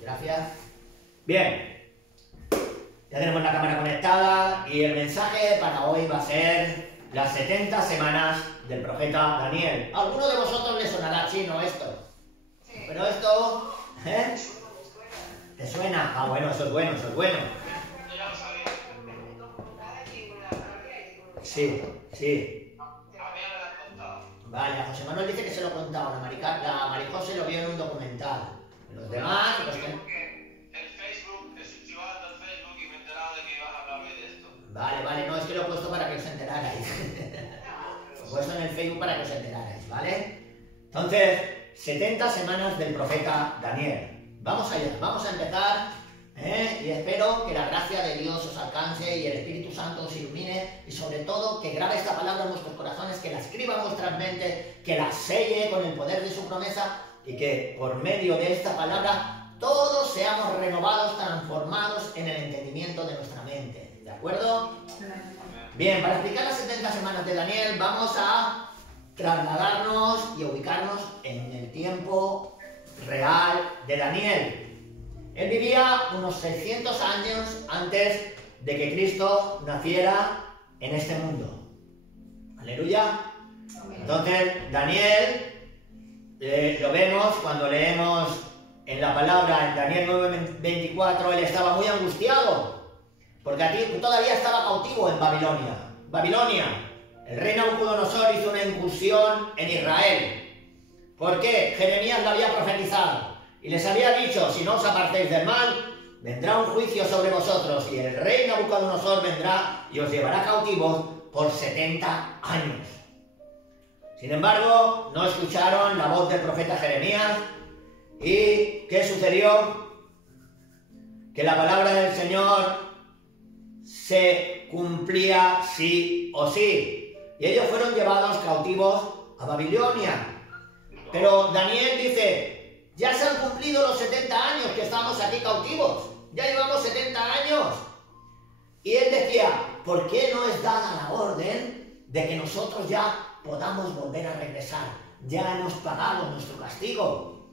Gracias. Bien. Ya tenemos la cámara conectada y el mensaje para hoy va a ser las 70 semanas del profeta Daniel. ¿A alguno de vosotros le sonará chino esto? Sí. Pero esto... ¿eh? ¿Te suena? Ah, bueno, eso es bueno, eso es bueno. Sí, sí. Vale, José Manuel dice que se lo contaba, la Marijose lo vio en un documental. Los demás... El Facebook, estoy jugando al Facebook y me he enterado de que ibas a hablar de esto. Vale, no, es que lo he puesto para que os enterarais. Lo he puesto en el Facebook para que os enterarais, ¿vale? Entonces, 70 semanas del profeta Daniel. Vamos allá, vamos a empezar, y espero que la gracia de Dios os alcance y el Espíritu Santo os ilumine y sobre todo que grabe esta palabra en vuestros corazones, que la escriba en vuestras mentes, que la selle con el poder de su promesa y que por medio de esta palabra todos seamos renovados, transformados en el entendimiento de nuestra mente. ¿De acuerdo? Bien, para explicar las 70 semanas de Daniel vamos a trasladarnos y ubicarnos en el tiempo real de Daniel. Él vivía unos 600 años antes de que Cristo naciera en este mundo. Aleluya. Entonces, Daniel, lo vemos cuando leemos en la palabra, en Daniel 9:24, él estaba muy angustiado, porque todavía estaba cautivo en Babilonia. El rey Nabucodonosor hizo una incursión en Israel. ¿Por qué? Jeremías lo había profetizado y les había dicho, si no os apartéis del mal, vendrá un juicio sobre vosotros y el rey Nabucodonosor vendrá y os llevará cautivos por 70 años. Sin embargo, no escucharon la voz del profeta Jeremías. ¿Y qué sucedió? Que la palabra del Señor se cumplía sí o sí. Y ellos fueron llevados cautivos a Babilonia. Pero Daniel dice, ya se han cumplido los 70 años que estamos aquí cautivos. Ya llevamos 70 años. Y él decía, ¿por qué no es dada la orden de que nosotros ya podamos volver a regresar? Ya hemos pagado nuestro castigo.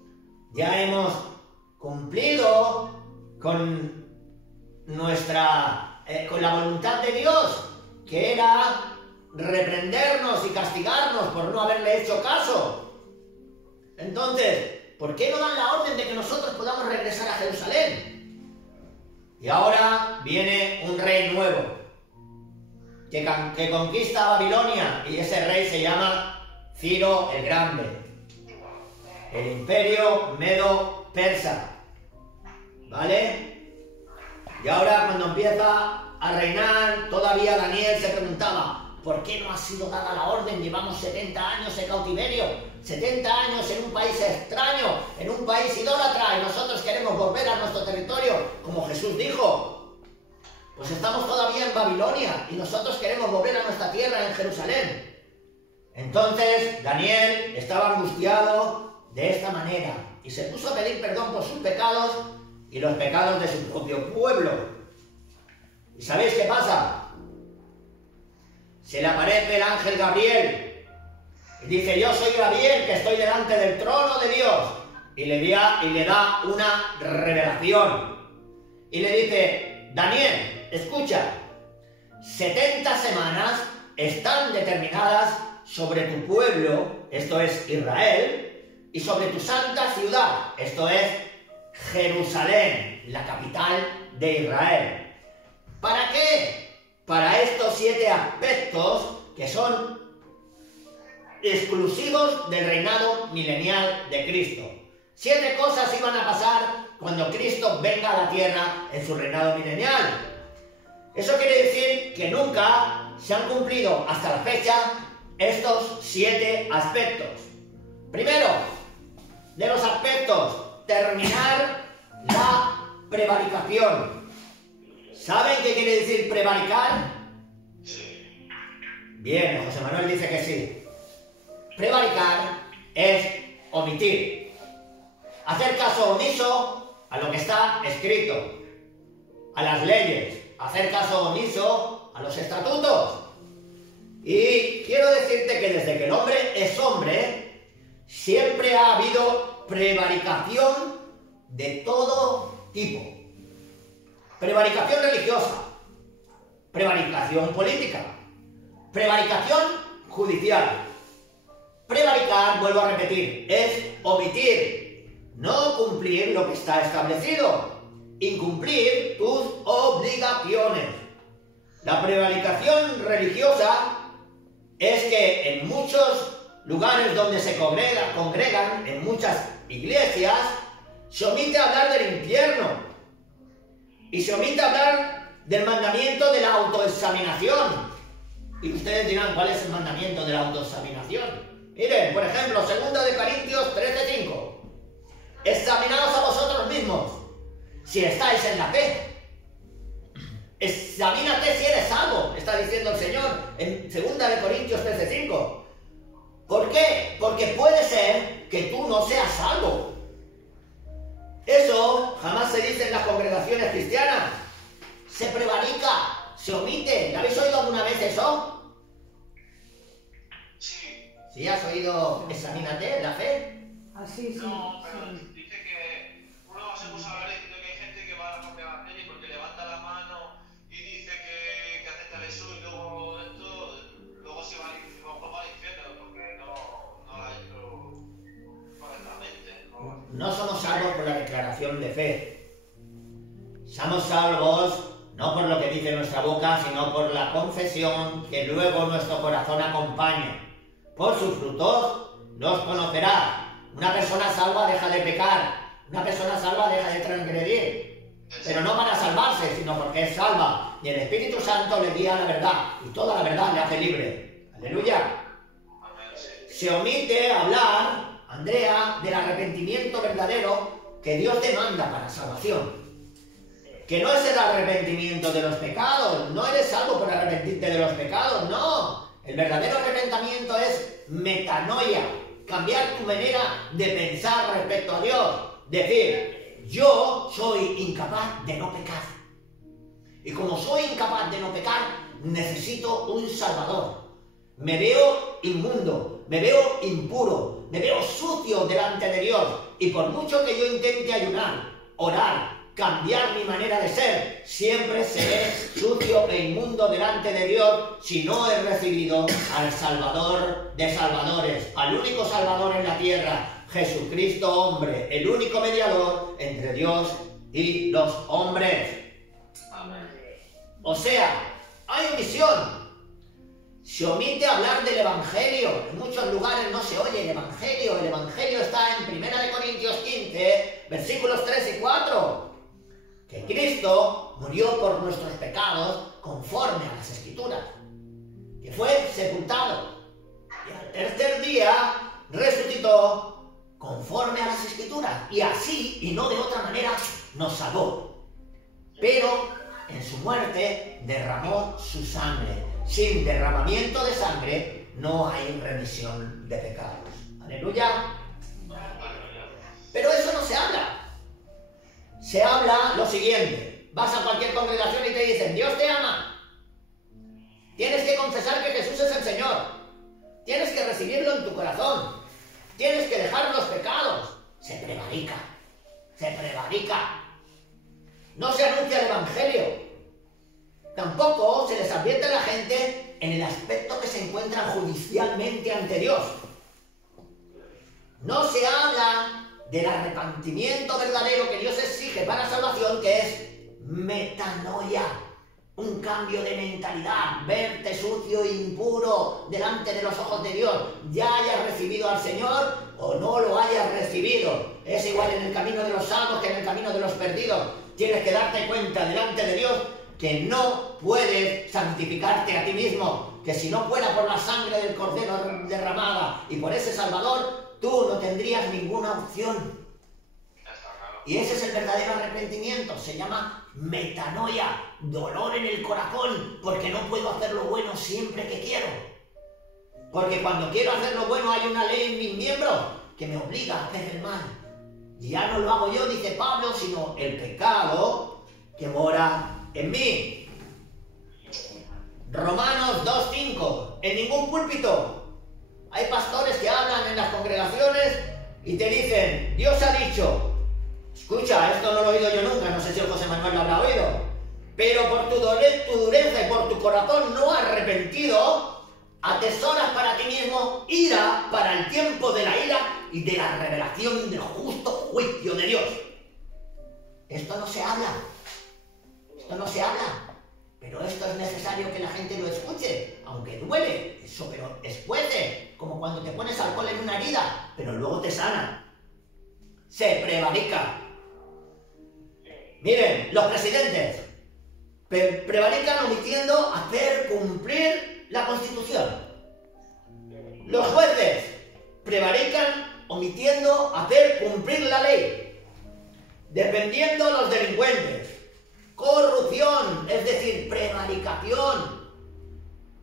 Ya hemos cumplido con con la voluntad de Dios, que era reprendernos y castigarnos por no haberle hecho caso. Entonces, ¿por qué no dan la orden de que nosotros podamos regresar a Jerusalén? Y ahora viene un rey nuevo que conquista Babilonia, y ese rey se llama Ciro el Grande, el imperio medo-persa, ¿vale? Y ahora cuando empieza a reinar, todavía Daniel se preguntaba, ¿por qué no ha sido dada la orden? Llevamos 70 años en cautiverio, 70 años en un país extraño, en un país idólatra, y nosotros queremos volver a nuestro territorio, como Jesús dijo. Pues estamos todavía en Babilonia y nosotros queremos volver a nuestra tierra en Jerusalén. Entonces Daniel estaba angustiado de esta manera y se puso a pedir perdón por sus pecados y los pecados de su propio pueblo. ¿Y sabéis qué pasa? Se le aparece el ángel Gabriel y dice, yo soy Gabriel que estoy delante del trono de Dios, y le da una revelación y le dice, Daniel, escucha, 70 semanas están determinadas sobre tu pueblo, esto es Israel, y sobre tu santa ciudad, esto es Jerusalén, la capital de Israel. ¿Para qué? Para estos 7 aspectos que son exclusivos del reinado milenial de Cristo. 7 cosas iban a pasar cuando Cristo venga a la tierra en su reinado milenial. Eso quiere decir que nunca se han cumplido hasta la fecha estos 7 aspectos. Primero, de los aspectos, terminar la prevaricación. ¿Saben qué quiere decir prevaricar? Sí. Bien, José Manuel dice que sí. Prevaricar es omitir. Hacer caso omiso a lo que está escrito, a las leyes. Hacer caso omiso a los estatutos. Y quiero decirte que desde que el hombre es hombre, siempre ha habido prevaricación de todo tipo. Prevaricación religiosa, prevaricación política, prevaricación judicial. Prevaricar, vuelvo a repetir, es omitir, no cumplir lo que está establecido, incumplir tus obligaciones. La prevaricación religiosa es que en muchos lugares donde se congregan, en muchas iglesias, se omite hablar del infierno y se omite hablar del mandamiento de la autoexaminación. Y ustedes dirán, ¿cuál es el mandamiento de la autoexaminación? Miren, por ejemplo, 2 Corintios 13:5. Examinaos a vosotros mismos si estáis en la fe. Examínate si eres salvo, está diciendo el Señor en 2 Corintios 13:5. ¿Por qué? Porque puede ser que tú no seas salvo. Eso jamás se dice en las congregaciones cristianas. Se prevarica, se omite. ¿La habéis oído alguna vez eso? Sí. ¿Sí has oído examínate la fe? Así, sí. No, pero Sí. dice que uno se puso a hablar diciendo que hay gente que va a la propia evangelio porque levanta la mano y dice que acepta a Jesús y luego se va al infierno porque no lo ha hecho correctamente. No somos salvos por la declaración de fe. Somos salvos no por lo que dice nuestra boca, sino por la confesión que luego nuestro corazón acompaña. Por sus frutos los conocerás. Una persona salva deja de pecar. Una persona salva deja de transgredir. Pero no para salvarse, sino porque es salva. Y el Espíritu Santo le guía a la verdad. Y toda la verdad le hace libre. Aleluya. Se omite hablar, Andrea, del arrepentimiento verdadero que Dios demanda para salvación. Que no es el arrepentimiento de los pecados. No eres salvo por arrepentirte de los pecados, no. El verdadero arrepentimiento es metanoia. Cambiar tu manera de pensar respecto a Dios. Decir, yo soy incapaz de no pecar. Y como soy incapaz de no pecar, necesito un Salvador. Me veo inmundo, me veo impuro, me veo sucio delante de Dios. Y por mucho que yo intente ayunar, orar, cambiar mi manera de ser, siempre seré sucio e inmundo delante de Dios si no he recibido al Salvador de salvadores, al único Salvador en la tierra, Jesucristo hombre, el único mediador entre Dios y los hombres. Amén. O sea, hay omisión. Se omite hablar del Evangelio. En muchos lugares no se oye el Evangelio. El Evangelio está en 1 Corintios 15, versículos 3 y 4. Que Cristo murió por nuestros pecados conforme a las Escrituras. Que fue sepultado. Y al tercer día resucitó conforme a las Escrituras. Y así, y no de otra manera, nos salvó. Pero en su muerte derramó su sangre. Sin derramamiento de sangre no hay remisión de pecados. Aleluya. Pero eso no se habla. Se habla lo siguiente. Vas a cualquier congregación y te dicen, Dios te ama. Tienes que confesar que Jesús es el Señor. Tienes que recibirlo en tu corazón. Tienes que dejar los pecados. Se prevarica. Se prevarica. No se anuncia el Evangelio. Tampoco se les advierte a la gente en el aspecto que se encuentran judicialmente ante Dios. No se habla del arrepentimiento verdadero que Dios exige para salvación, que es metanoia, un cambio de mentalidad, verte sucio e impuro delante de los ojos de Dios, ya hayas recibido al Señor o no lo hayas recibido. Es igual en el camino de los salvos que en el camino de los perdidos. Tienes que darte cuenta delante de Dios que no puedes santificarte a ti mismo, que si no fuera por la sangre del Cordero derramada y por ese Salvador, tú no tendrías ninguna opción. Y ese es el verdadero arrepentimiento, se llama metanoia, dolor en el corazón, porque no puedo hacer lo bueno siempre que quiero. Porque cuando quiero hacer lo bueno hay una ley en mis miembros que me obliga a hacer el mal. Y ya no lo hago yo, dice Pablo, sino el pecado que mora en mí. Romanos 2:5. En ningún púlpito hay pastores que hablan en las congregaciones y te dicen, Dios ha dicho. Escucha, esto no lo he oído yo nunca, si el José Manuel lo habrá oído. Pero por tu dureza y por tu corazón no arrepentido, atesoras para ti mismo ira para el tiempo de la ira y de la revelación del justo juicio de Dios. Esto no se habla. Esto no se habla. Pero esto es necesario que la gente lo escuche, aunque duele, eso, pero es fuerte, como cuando te pones alcohol en una herida, pero luego te sana. Se prevarica. Miren, los presidentes prevarican omitiendo hacer cumplir la Constitución. Los jueces prevarican omitiendo hacer cumplir la ley. Defendiendo a los delincuentes. Corrupción, es decir, prevaricación.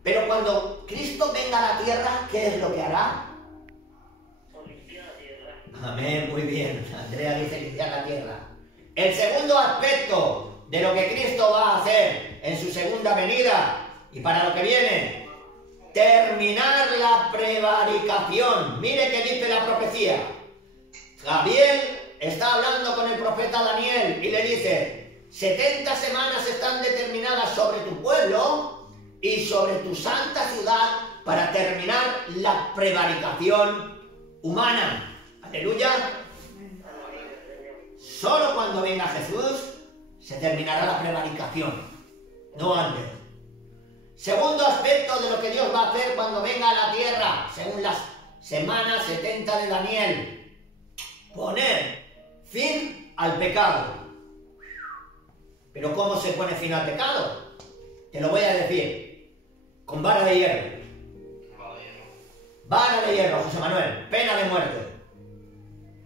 Pero cuando Cristo venga a la tierra, ¿qué es lo que hará? Limpiar la tierra. Amén, muy bien. Andrea dice limpiar la tierra. El segundo aspecto de lo que Cristo va a hacer en su segunda venida y para lo que viene, terminar la prevaricación. Mire qué dice la profecía. Gabriel está hablando con el profeta Daniel y le dice: 70 semanas están determinadas sobre tu pueblo y sobre tu santa ciudad para terminar la prevaricación humana. Aleluya. Solo cuando venga Jesús se terminará la prevaricación, no antes. Segundo aspecto de lo que Dios va a hacer cuando venga a la tierra, según las semanas 70 de Daniel: poner fin al pecado. ¿Pero cómo se pone fin al pecado? Te lo voy a decir. Con vara de hierro. Vara de hierro, José Manuel. Pena de muerte.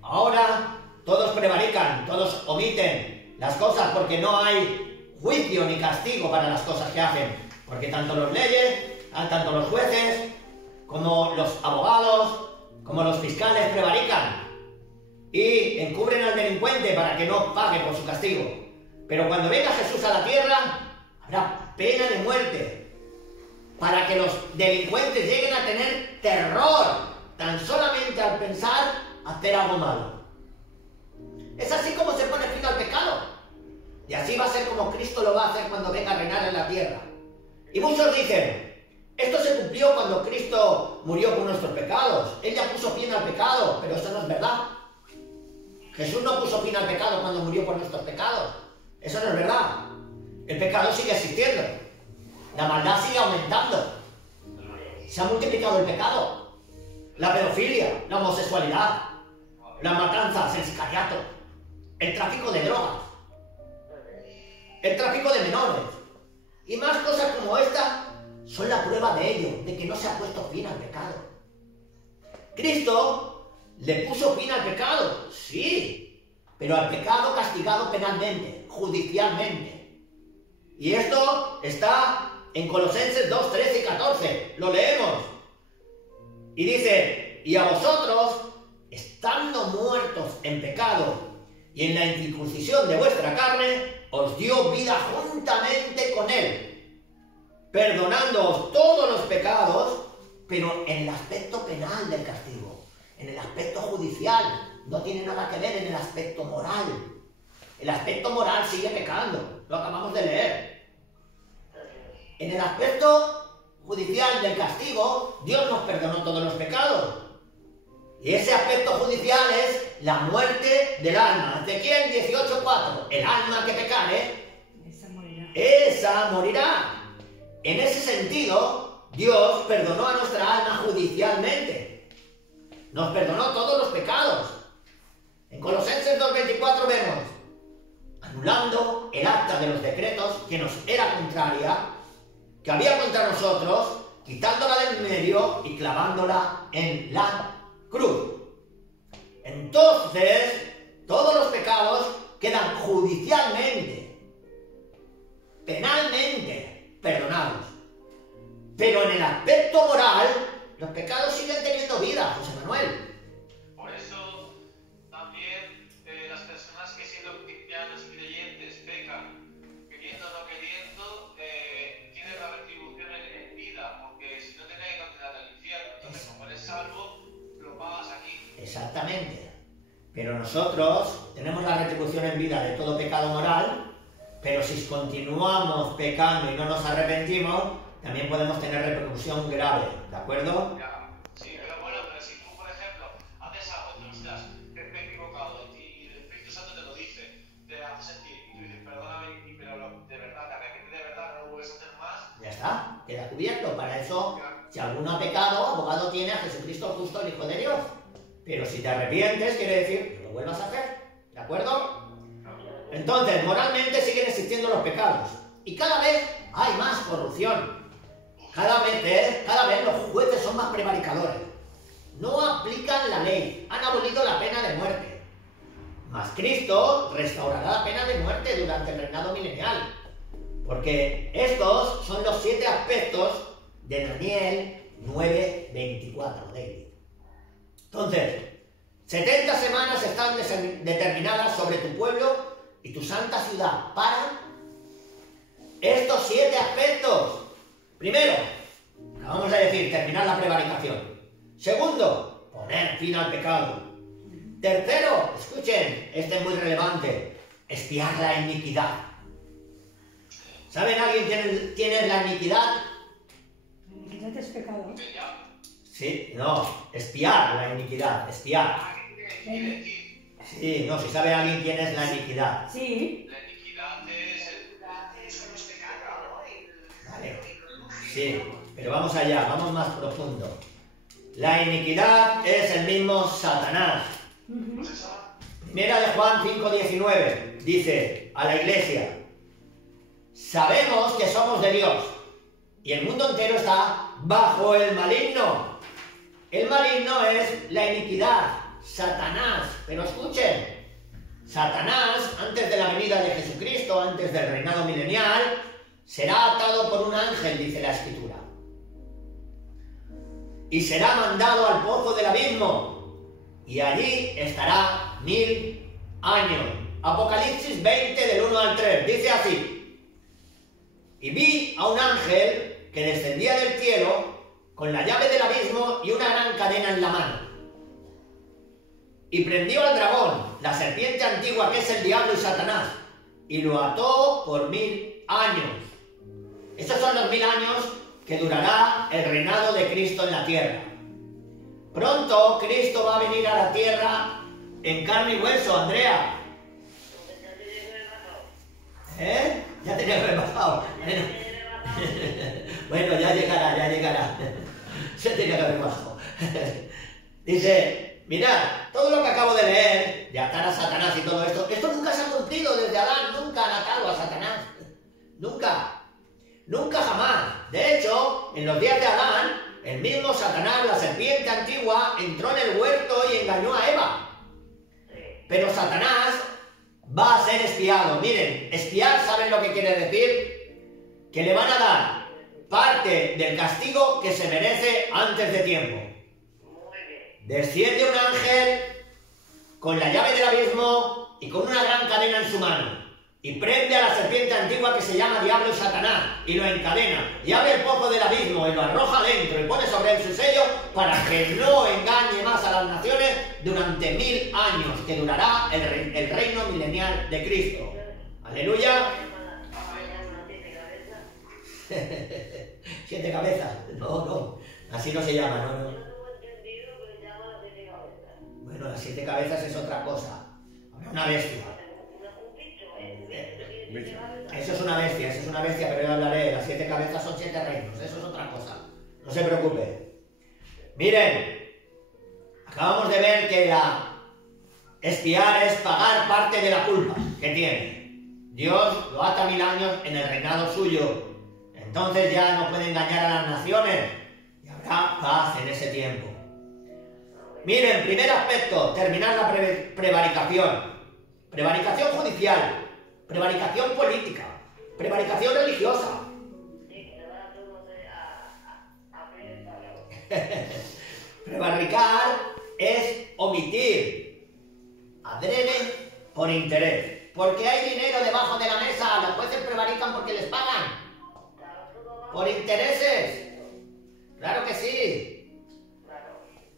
Ahora todos prevarican, todos omiten las cosas porque no hay juicio ni castigo para las cosas que hacen. Porque tanto los leyes, tanto los jueces, como los abogados, como los fiscales prevarican y encubren al delincuente para que no pague por su castigo. Pero cuando venga Jesús a la tierra, habrá pena de muerte, para que los delincuentes lleguen a tener terror, tan solamente al pensar hacer algo malo. Es así como se pone fin al pecado. Y así va a ser como Cristo lo va a hacer cuando venga a reinar en la tierra. Y muchos dicen: esto se cumplió cuando Cristo murió por nuestros pecados. Él ya puso fin al pecado, pero eso no es verdad. Jesús no puso fin al pecado cuando murió por nuestros pecados. Eso no es verdad. El pecado sigue existiendo. La maldad sigue aumentando. Se ha multiplicado el pecado. La pedofilia, la homosexualidad, las matanzas, el sicariato, el tráfico de drogas, el tráfico de menores y más cosas como esta son la prueba de ello, de que no se ha puesto fin al pecado. Cristo le puso fin al pecado, sí, pero al pecado castigado penalmente, judicialmente. Y esto está en Colosenses 2, 13 y 14. Lo leemos. Y dice: y a vosotros, estando muertos en pecado y en la incircuncisión de vuestra carne, os dio vida juntamente con él, perdonándoos todos los pecados, pero en el aspecto penal del castigo, en el aspecto judicial. No tiene nada que ver en el aspecto moral. El aspecto moral sigue pecando, lo acabamos de leer. En el aspecto judicial del castigo, Dios nos perdonó todos los pecados. Y ese aspecto judicial es la muerte del alma. Ezequiel 18:4. El alma que pecare, esa morirá. En ese sentido, Dios perdonó a nuestra alma judicialmente. Nos perdonó todos los pecados. En Colosenses 2:24 vemos: anulando el acta de los decretos que nos era contraria, que había contra nosotros, quitándola del medio y clavándola en la cruz. Entonces, todos los pecados quedan judicialmente, penalmente perdonados. Pero en el aspecto moral, los pecados siguen teniendo vida, José Manuel. Por eso también las personas que siendo cristianos creyentes pecan, queriendo o no queriendo, tienen la retribución en vida, porque si no te cae condenado al infierno. Entonces, como eres salvo, lo pagas aquí. Exactamente. Pero nosotros tenemos la retribución en vida de todo pecado moral, pero si continuamos pecando y no nos arrepentimos, también podemos tener repercusión grave, ¿de acuerdo? Ya, sí, pero bueno, pero si tú, por ejemplo, haces algo y tú estás, me he equivocado y el Espíritu Santo te lo dice, te hace sentir y tú dices, perdóname, pero de verdad, te arrepientes de verdad, no lo vuelves a hacer más. Ya está, queda cubierto. Para eso, si alguno ha pecado, abogado tiene a Jesucristo justo, el Hijo de Dios. Pero si te arrepientes, quiere decir que lo vuelvas a hacer, ¿de acuerdo? Entonces, moralmente siguen existiendo los pecados. Y cada vez hay más corrupción. Cada vez los jueces son más prevaricadores. No aplican la ley. Han abolido la pena de muerte. Mas Cristo restaurará la pena de muerte durante el reinado milenial. Porque estos son los 7 aspectos de Daniel 9:24, David. Entonces, 70 semanas están determinadas sobre tu pueblo y tu santa ciudad para estos 7 aspectos. Primero, acabamos de decir, terminar la prevaricación. Segundo, poner fin al pecado. Tercero, escuchen, este es muy relevante, expiar la iniquidad. ¿Saben alguien quién es la iniquidad? Iniquidad es pecado. Sí, no, expiar la iniquidad, expiar. Sí, no, si sabe alguien quién es la iniquidad. Sí. La iniquidad es los pecados, ¿no? Vale. Sí, pero vamos allá, vamos más profundo. La iniquidad es el mismo Satanás. Primera de Juan 5:19 dice a la iglesia: sabemos que somos de Dios y el mundo entero está bajo el maligno. El maligno es la iniquidad, Satanás. Pero escuchen, Satanás, antes de la venida de Jesucristo, antes del reinado milenial, será atado por un ángel, dice la Escritura, y será mandado al pozo del abismo, y allí estará 1000 años. Apocalipsis 20, del 1 al 3, dice así: y vi a un ángel que descendía del cielo con la llave del abismo y una gran cadena en la mano. Y prendió al dragón, la serpiente antigua que es el diablo y Satanás, y lo ató por 1000 años. Estos son los 1000 años que durará el reinado de Cristo en la tierra. Pronto Cristo va a venir a la tierra en carne y hueso, Andrea. ¿Eh? Ya tenía que haber pasado. Bueno, ya llegará. Se tenía que haber bajado. Dice, mirad, todo lo que acabo de leer, de atar a Satanás y todo esto, esto nunca se ha cumplido desde Adán, nunca han atado a Satanás. Nunca jamás. De hecho, en los días de Adán, el mismo Satanás, la serpiente antigua, entró en el huerto y engañó a Eva. Pero Satanás va a ser espiado. Miren, espiar, ¿saben lo que quiere decir? Que le van a dar parte del castigo que se merece antes de tiempo. Desciende un ángel con la llave del abismo y con una gran cadena en su mano, y prende a la serpiente antigua que se llama Diablo y Satanás, y lo encadena, y abre el pozo del abismo y lo arroja dentro y pone sobre él su sello para que no engañe más a las naciones durante 1000 años, que durará el reino milenial de Cristo. ¡Aleluya! 7 cabezas. No, así no se llama, no. Bueno, las 7 cabezas es otra cosa. Una bestia. Eso es una bestia, pero yo hablaré. Las 7 cabezas son 7 reinos, eso es otra cosa. No se preocupe. Miren, acabamos de ver que espiar es pagar parte de la culpa que tiene. Dios lo ata 1000 años en el reinado suyo. Entonces ya no puede engañar a las naciones y habrá paz en ese tiempo. Miren, primer aspecto, terminar la prevaricación. Prevaricación judicial, prevaricación política, prevaricación religiosa. Prevaricar es omitir, adrede por interés. Porque hay dinero debajo de la mesa, los jueces prevarican porque les pagan. Por intereses. Claro que sí.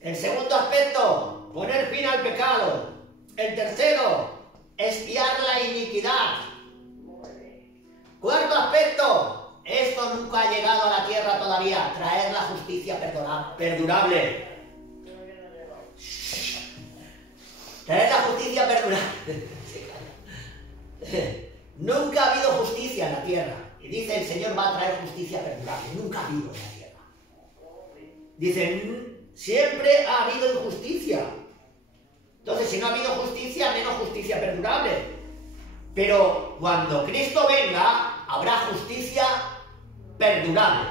El segundo aspecto, poner fin al pecado. El tercero, expiar la iniquidad. Cuarto aspecto, esto nunca ha llegado a la tierra todavía, traer la justicia perdurable. Traer la justicia perdurable. Nunca ha habido justicia en la tierra. Y dice, el Señor va a traer justicia perdurable. Nunca ha habido en la tierra. Dicen, siempre ha habido injusticia. Entonces, si no ha habido justicia, menos justicia perdurable. Pero cuando Cristo venga, habrá justicia perdurable.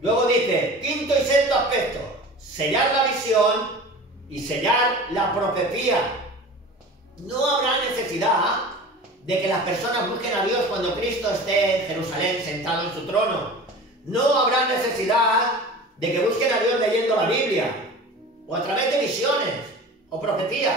Luego dice, quinto y sexto aspecto, sellar la visión y sellar la profecía. No habrá necesidad de que las personas busquen a Dios cuando Cristo esté en Jerusalén sentado en su trono. No habrá necesidad de que busquen a Dios leyendo la Biblia, o a través de visiones, o profecía,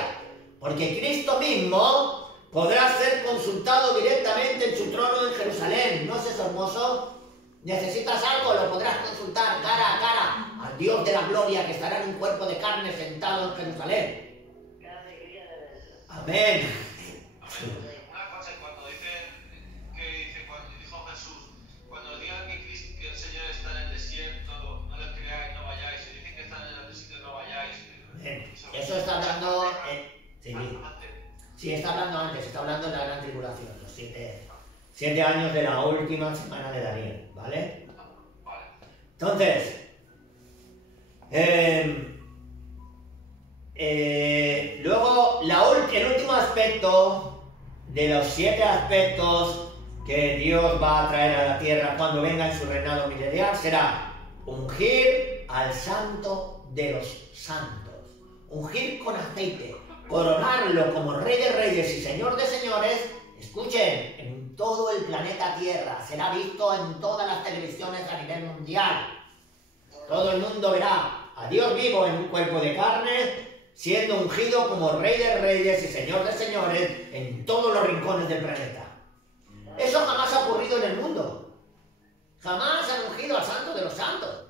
porque Cristo mismo podrá ser consultado directamente en su trono en Jerusalén. ¿No es eso hermoso? ¿Necesitas algo? Lo podrás consultar cara a cara al Dios de la gloria que estará en un cuerpo de carne sentado en Jerusalén. Amén. Una cosa es cuando cuando dijo Jesús, cuando digan que el Señor está en el desierto, no les creáis, no vayáis. Si dicen que están en el desierto, no vayáis. Amén. Eso está hablando... Sí, está hablando antes, está hablando de la gran tribulación, los 7 años de la última semana de Daniel, ¿vale? Entonces, luego el último aspecto de los 7 aspectos que Dios va a traer a la tierra cuando venga en su reinado milenial será ungir al santo de los santos, ungir con aceite, coronarlo como rey de reyes y señor de señores. Escuchen, en todo el planeta Tierra, será visto en todas las televisiones a nivel mundial. Todo el mundo verá a Dios vivo en un cuerpo de carne, siendo ungido como rey de reyes y señor de señores en todos los rincones del planeta. Eso jamás ha ocurrido en el mundo. Jamás han ungido al santo de los santos.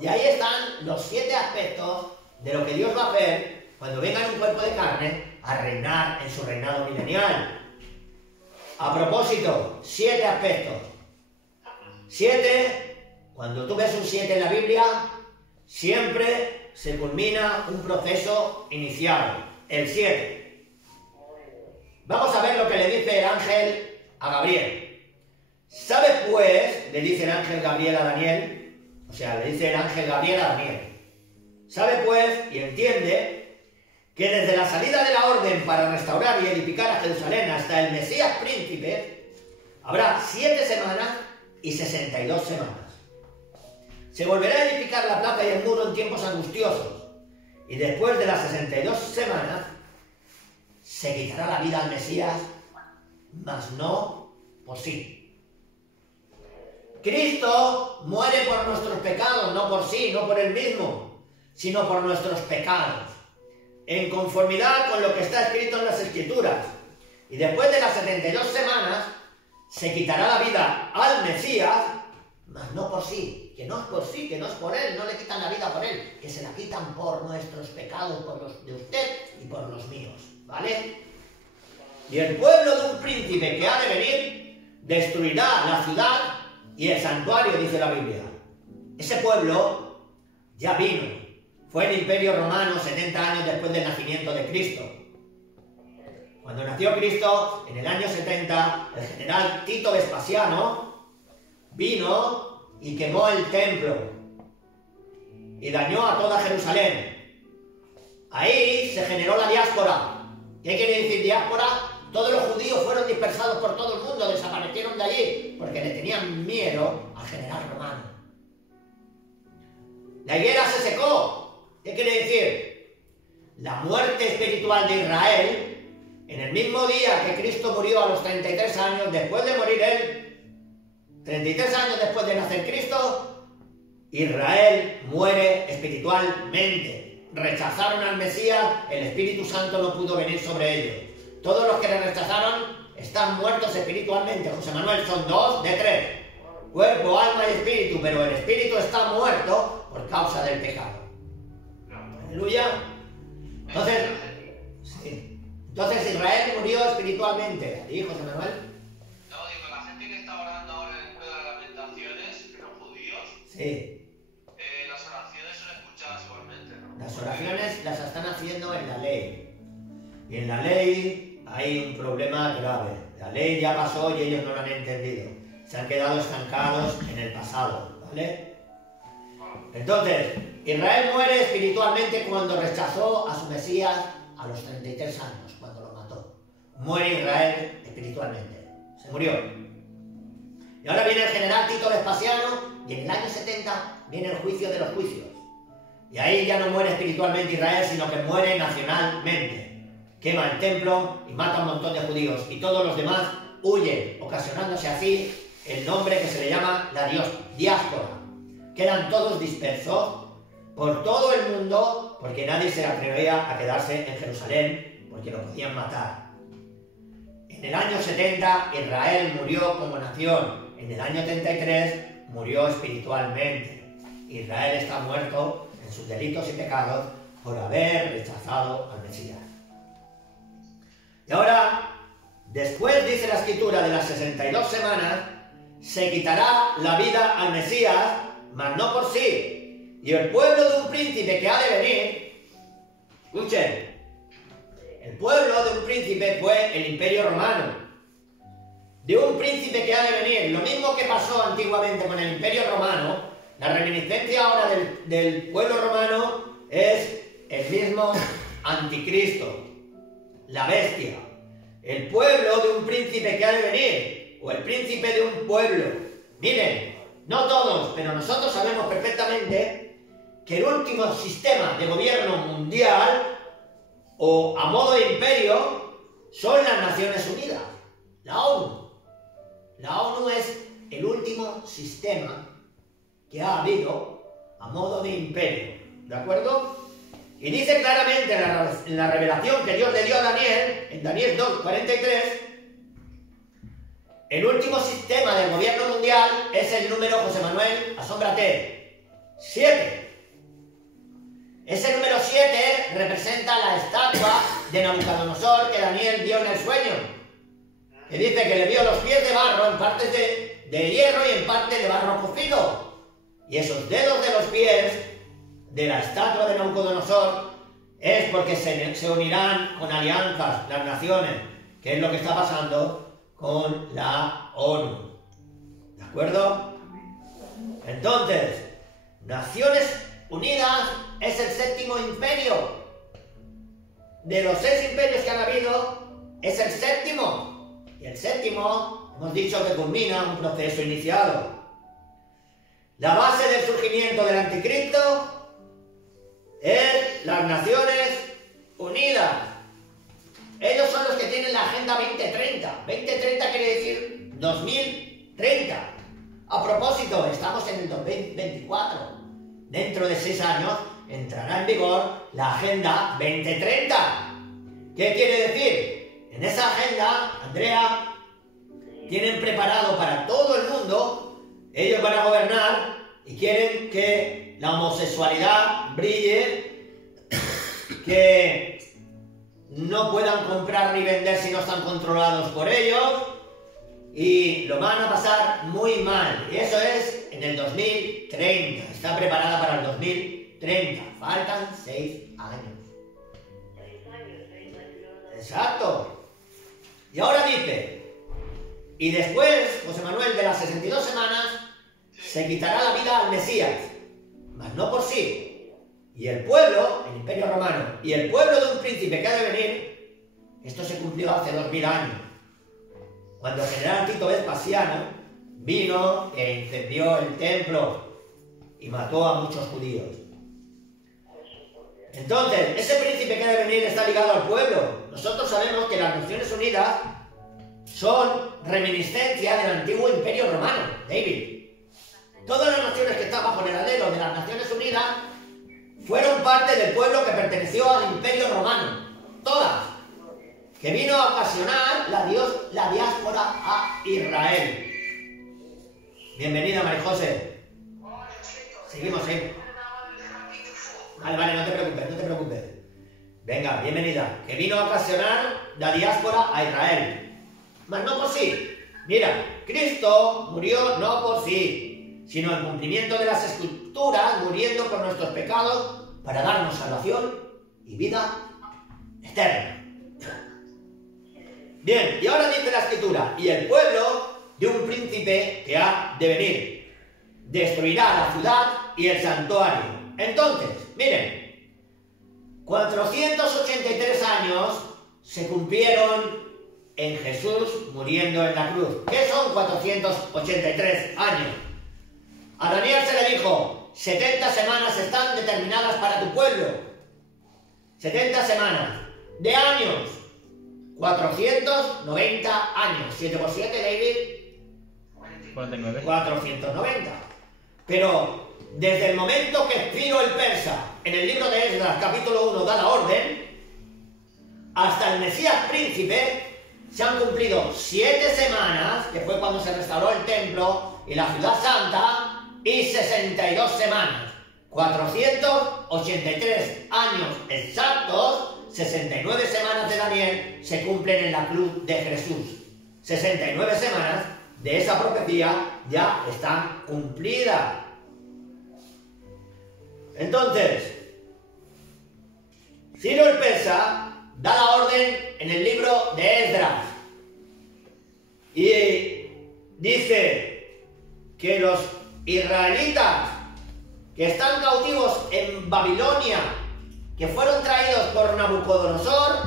Y ahí están los 7 aspectos de lo que Dios va a hacer cuando venga en un cuerpo de carne a reinar en su reinado milenial. A propósito, 7 aspectos. 7, cuando tú ves un 7 en la Biblia, siempre se culmina un proceso inicial, el 7. Vamos a ver lo que le dice el ángel a Gabriel. ¿Sabe pues? Le dice el ángel Gabriel a Daniel, o sea, le dice el ángel Gabriel a Daniel. ¿Sabe pues y entiende que desde la salida de la orden para restaurar y edificar a Jerusalén hasta el Mesías príncipe, habrá 7 semanas y 62 semanas? Se volverá a edificar la plaza y el muro en tiempos angustiosos, y después de las 62 semanas se quitará la vida al Mesías, mas no por sí. Cristo muere por nuestros pecados, no por sí, no por él mismo, sino por nuestros pecados, en conformidad con lo que está escrito en las Escrituras. Y después de las 72 semanas se quitará la vida al Mesías, mas no por sí, que no es por sí, que no es por él, no le quitan la vida por él, que se la quitan por nuestros pecados, por los de usted y por los míos, ¿vale? Y el pueblo de un príncipe que ha de venir destruirá la ciudad y el santuario, dice la Biblia. Ese pueblo ya vino. Fue el Imperio Romano 70 años después del nacimiento de Cristo. Cuando nació Cristo, en el año 70, el general Tito Vespasiano vino y quemó el templo y dañó a toda Jerusalén. Ahí se generó la diáspora. ¿Qué quiere decir diáspora? Todos los judíos fueron dispersados por todo el mundo, desaparecieron de allí porque le tenían miedo al general romano. La higuera se secó. ¿Qué quiere decir? La muerte espiritual de Israel, en el mismo día que Cristo murió a los 33 años, después de morir él, 33 años después de nacer Cristo, Israel muere espiritualmente. Rechazaron al Mesías, el Espíritu Santo no pudo venir sobre ellos. Todos los que le rechazaron están muertos espiritualmente. José Manuel, son 2 de 3. Cuerpo, alma y espíritu, pero el espíritu está muerto por causa del pecado. Aleluya. Entonces, sí. Entonces Israel murió espiritualmente. ¿Y José Manuel? No, digo, la gente que está orando ahora en el Muro de las Lamentaciones, que los judíos, Sí. las oraciones son escuchadas igualmente, ¿no? Las oraciones las están haciendo en la ley. Y en la ley hay un problema grave. La ley ya pasó y ellos no la han entendido. Se han quedado estancados en el pasado, ¿vale? Entonces, Israel muere espiritualmente cuando rechazó a su Mesías a los 33 años, cuando lo mató. Muere Israel espiritualmente. Se murió. Y ahora viene el general Tito Vespasiano y en el año 70 viene el juicio de los juicios. Y ahí ya no muere espiritualmente Israel, sino que muere nacionalmente. Quema el templo y mata a un montón de judíos. Y todos los demás huyen, ocasionándose así el nombre que se le llama la diáspora. Quedan todos dispersos por todo el mundo porque nadie se atrevía a quedarse en Jerusalén porque lo podían matar. En el año 70 Israel murió como nación. En el año 33 murió espiritualmente. Israel está muerto en sus delitos y pecados por haber rechazado al Mesías. Y ahora, después dice la Escritura de las 62 semanas, se quitará la vida al Mesías, mas no por sí. Y el pueblo de un príncipe que ha de venir, escuchen, el pueblo de un príncipe fue el Imperio Romano. De un príncipe que ha de venir, lo mismo que pasó antiguamente con el Imperio Romano, la reminiscencia ahora del pueblo romano es el mismo anticristo, la bestia. El pueblo de un príncipe que ha de venir, o el príncipe de un pueblo. Miren, no todos, pero nosotros sabemos perfectamente que el último sistema de gobierno mundial, o a modo de imperio, son las Naciones Unidas, la ONU. La ONU es el último sistema que ha habido a modo de imperio, ¿de acuerdo? Y dice claramente en la revelación que Dios le dio a Daniel, en Daniel 2:43, el último sistema del gobierno mundial es el número, José Manuel, asómbrate, 7. Ese número 7 representa la estatua de Nabucodonosor que Daniel vio en el sueño. Que dice que le vio los pies de barro en partes de hierro y en parte de barro cocido. Y esos dedos de los pies de la estatua de Nabucodonosor es porque se unirán con alianzas las naciones, que es lo que está pasando con la ONU. ¿De acuerdo? Entonces, Naciones Unidas es el 7º imperio. De los 6 imperios que han habido, es el 7º. Y el 7º, hemos dicho que culmina un proceso iniciado. La base del surgimiento del anticristo es las Naciones Unidas. Ellos son los que tienen la Agenda 2030. 2030 quiere decir 2030. A propósito, estamos en el 2024. Dentro de 6 años entrará en vigor la Agenda 2030. ¿Qué quiere decir? En esa agenda, Andrea, tienen preparado para todo el mundo, ellos van a gobernar y quieren que la homosexualidad brille, que no puedan comprar ni vender si no están controlados por ellos, y lo van a pasar muy mal. Y eso es en el 2030. Está preparada para el 2030. Faltan 6 años. 6 años. Exacto. Y ahora dice, y después, José Manuel, de las 62 semanas, se quitará la vida al Mesías, mas no por sí. Y el pueblo, el Imperio Romano, y el pueblo de un príncipe que ha de venir, esto se cumplió hace 2000 años. Cuando el general Tito Vespasiano vino e incendió el templo y mató a muchos judíos. Entonces, ese príncipe que ha de venir está ligado al pueblo. Nosotros sabemos que las Naciones Unidas son reminiscencia del antiguo Imperio Romano, David. Todas las naciones que están bajo el alero de las Naciones Unidas fueron parte del pueblo que perteneció al Imperio Romano. Todas. Que vino a ocasionar la diáspora a Israel. Bienvenida, María José. Seguimos, ¿eh? Vale, no te preocupes, no te preocupes. Venga, bienvenida. Que vino a ocasionar la diáspora a Israel. Mas no por sí. Mira, Cristo murió no por sí, sino en cumplimiento de las Escrituras, muriendo por nuestros pecados para darnos salvación y vida eterna. Bien, y ahora dice la Escritura, y el pueblo de un príncipe que ha de venir destruirá la ciudad y el santuario. Entonces, miren, 483 años se cumplieron en Jesús muriendo en la cruz. ¿Qué son 483 años? A Daniel se le dijo, 70 semanas están determinadas para tu pueblo. 70 semanas. De años, 490 años. 7 por 7, David. 49. 490. Pero desde el momento que Ciro el persa, en el libro de Esdras, capítulo 1, da la orden, hasta el Mesías príncipe, se han cumplido 7 semanas, que fue cuando se restauró el templo y la ciudad santa, y 62 semanas. 483 años exactos, 69 semanas de Daniel se cumplen en la cruz de Jesús. 69 semanas de esa profecía ya están cumplidas. Entonces, Ciro el persa da la orden en el libro de Esdras y dice que los israelitas que están cautivos en Babilonia, que fueron traídos por Nabucodonosor,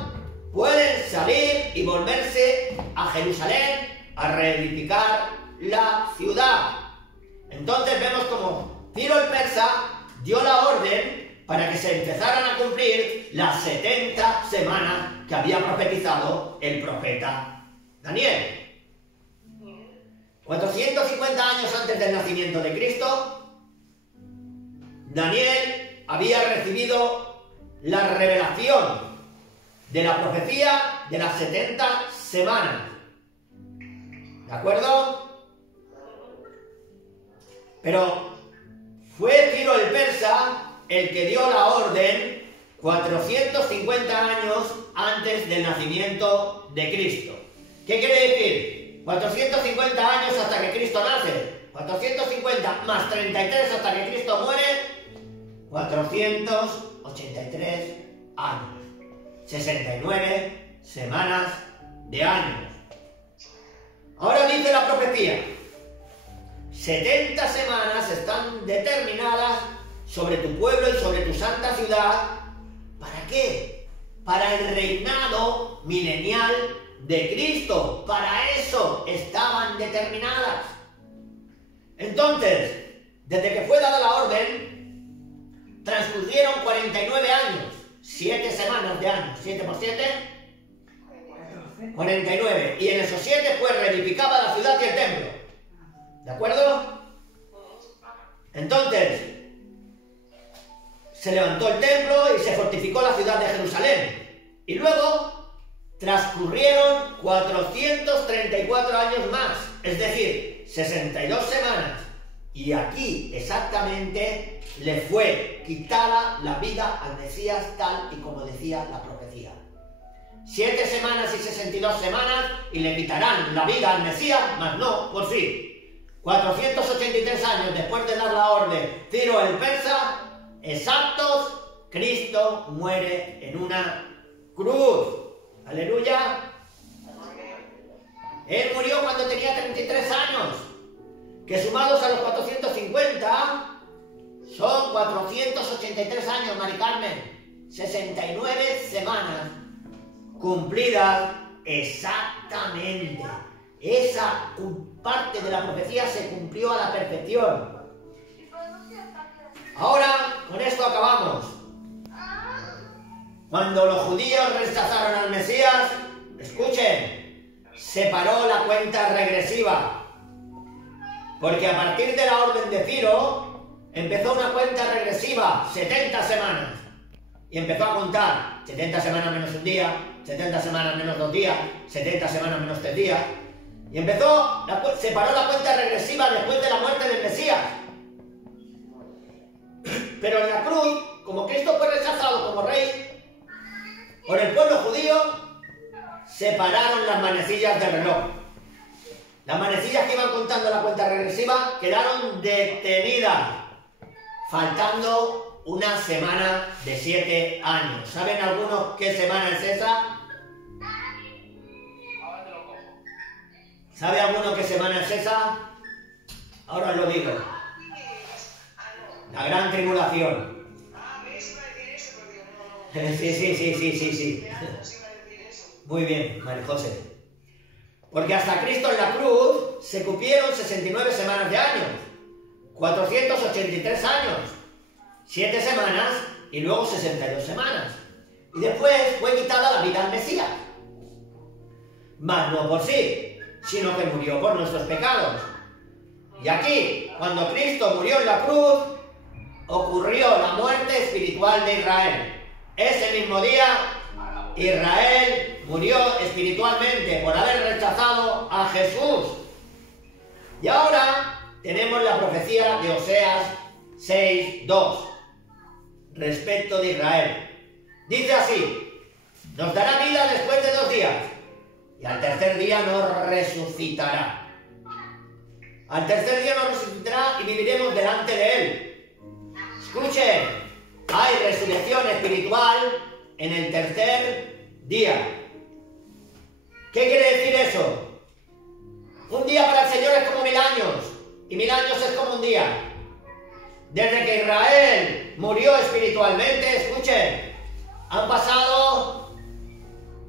pueden salir y volverse a Jerusalén a reedificar la ciudad. Entonces vemos como Ciro el persa dio la orden para que se empezaran a cumplir las 70 semanas que había profetizado el profeta Daniel. 450 años antes del nacimiento de Cristo, Daniel había recibido la revelación de la profecía de las 70 semanas. ¿De acuerdo? Pero fue Ciro el persa el que dio la orden 450 años antes del nacimiento de Cristo. ¿Qué quiere decir? 450 años hasta que Cristo nace. 450 más 33 hasta que Cristo muere. 483 años. 69 semanas de años. Ahora dice la profecía. 70 semanas están determinadas sobre tu pueblo y sobre tu santa ciudad. ¿Para qué? Para el reinado milenial de Cristo. Para eso estaban determinadas. Entonces, desde que fue dada la orden, transcurrieron 49 años. 7 semanas de años. 7 por 7. 49. Y en esos 7 fue reedificada la ciudad y el templo. ¿De acuerdo? Entonces, se levantó el templo y se fortificó la ciudad de Jerusalén. Y luego transcurrieron 434 años más, es decir, 62 semanas. Y aquí exactamente le fue quitada la vida al Mesías tal y como decía la profecía. 7 semanas y 62 semanas y le quitarán la vida al Mesías, mas no por sí. 483 años después de dar la orden Ciro el persa, exactos, Cristo muere en una cruz. Aleluya. Él murió cuando tenía 33 años, que sumados a los 450 son 483 años, Mari Carmen. 69 semanas cumplidas exactamente. Esa parte de la profecía se cumplió a la perfección. Ahora, con esto acabamos. Cuando los judíos rechazaron al Mesías, escuchen, se paró la cuenta regresiva. Porque a partir de la orden de Ciro, empezó una cuenta regresiva, 70 semanas. Y empezó a contar, 70 semanas menos un día, 70 semanas menos 2 días, 70 semanas menos 3 días. Y empezó, se paró la cuenta regresiva después de la muerte del Mesías. Pero en la cruz, como Cristo fue rechazado como rey por el pueblo judío, se pararon las manecillas del reloj. Las manecillas que iban contando la cuenta regresiva quedaron detenidas, faltando una semana de 7 años. ¿Saben algunos qué semana es esa? Ahora te lo cojo. ¿Sabe alguno qué semana es esa? Ahora os lo digo. La gran tribulación. ¿Ves? Iba a decir eso, porque no. Sí. Iba a decir eso. Muy bien, María José. Porque hasta Cristo en la cruz se cumplieron 69 semanas de años, 483 años, 7 semanas y luego 62 semanas. Y después fue quitada la vida al Mesías. Mas no por sí, sino que murió por nuestros pecados. Y aquí, cuando Cristo murió en la cruz, ocurrió la muerte espiritual de Israel. Ese mismo día, Israel murió espiritualmente por haber rechazado a Jesús. Y ahora tenemos la profecía de Oseas 6:2 respecto de Israel. Dice así: nos dará vida después de 2 días y al tercer día nos resucitará. Al tercer día nos resucitará y viviremos delante de él. Escuchen, hay resurrección espiritual en el tercer día. ¿Qué quiere decir eso? Un día para el Señor es como 1000 años, y 1000 años es como un día. Desde que Israel murió espiritualmente, escuchen, han pasado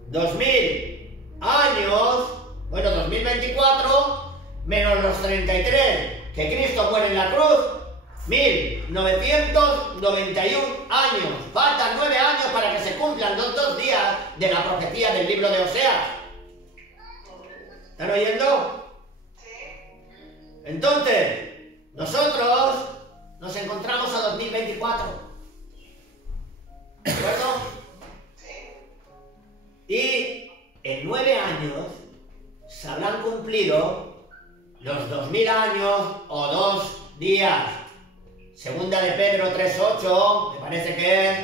2000 años, bueno, 2024, menos los 33 que Cristo muere en la cruz, 1991 años. Faltan 9 años para que se cumplan los 2 días de la profecía del libro de Oseas. ¿Están oyendo? Entonces, nosotros nos encontramos a 2024. ¿De acuerdo? Y en 9 años se habrán cumplido los 2000 años o 2 días. Segunda de Pedro 3:8, me parece que es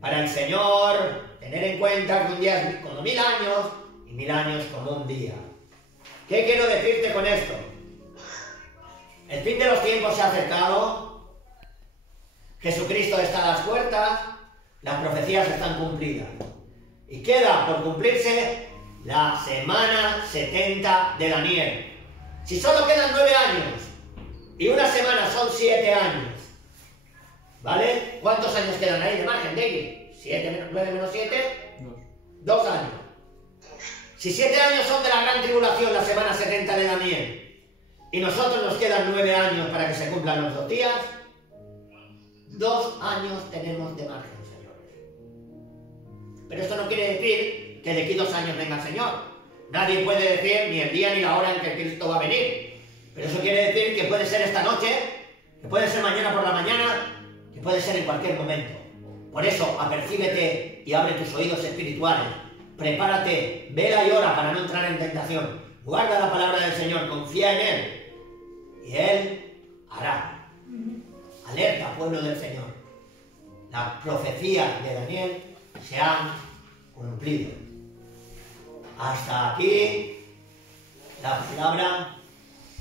para el Señor tener en cuenta que un día es como 1000 años y 1000 años como un día. ¿Qué quiero decirte con esto? El fin de los tiempos se ha acercado, Jesucristo está a las puertas, las profecías están cumplidas y queda por cumplirse la semana 70 de Daniel. Si solo quedan 9 años y una semana son 7 años, ¿vale? ¿Cuántos años quedan ahí de margen, David? 9 menos 7, 2 años. Si 7 años son de la gran tribulación, la semana 70 de Daniel, y nosotros nos quedan 9 años para que se cumplan los 2 días, 2 años tenemos de margen, señores. Pero esto no quiere decir que de aquí 2 años venga el Señor. Nadie puede decir ni el día ni la hora en que Cristo va a venir. Pero eso quiere decir que puede ser esta noche, que puede ser mañana por la mañana, que puede ser en cualquier momento. Por eso, apercíbete y abre tus oídos espirituales. Prepárate, vela y ora para no entrar en tentación. Guarda la palabra del Señor, confía en Él. Y Él hará. Alerta, pueblo del Señor. Las profecías de Daniel se han cumplido. Hasta aquí la palabra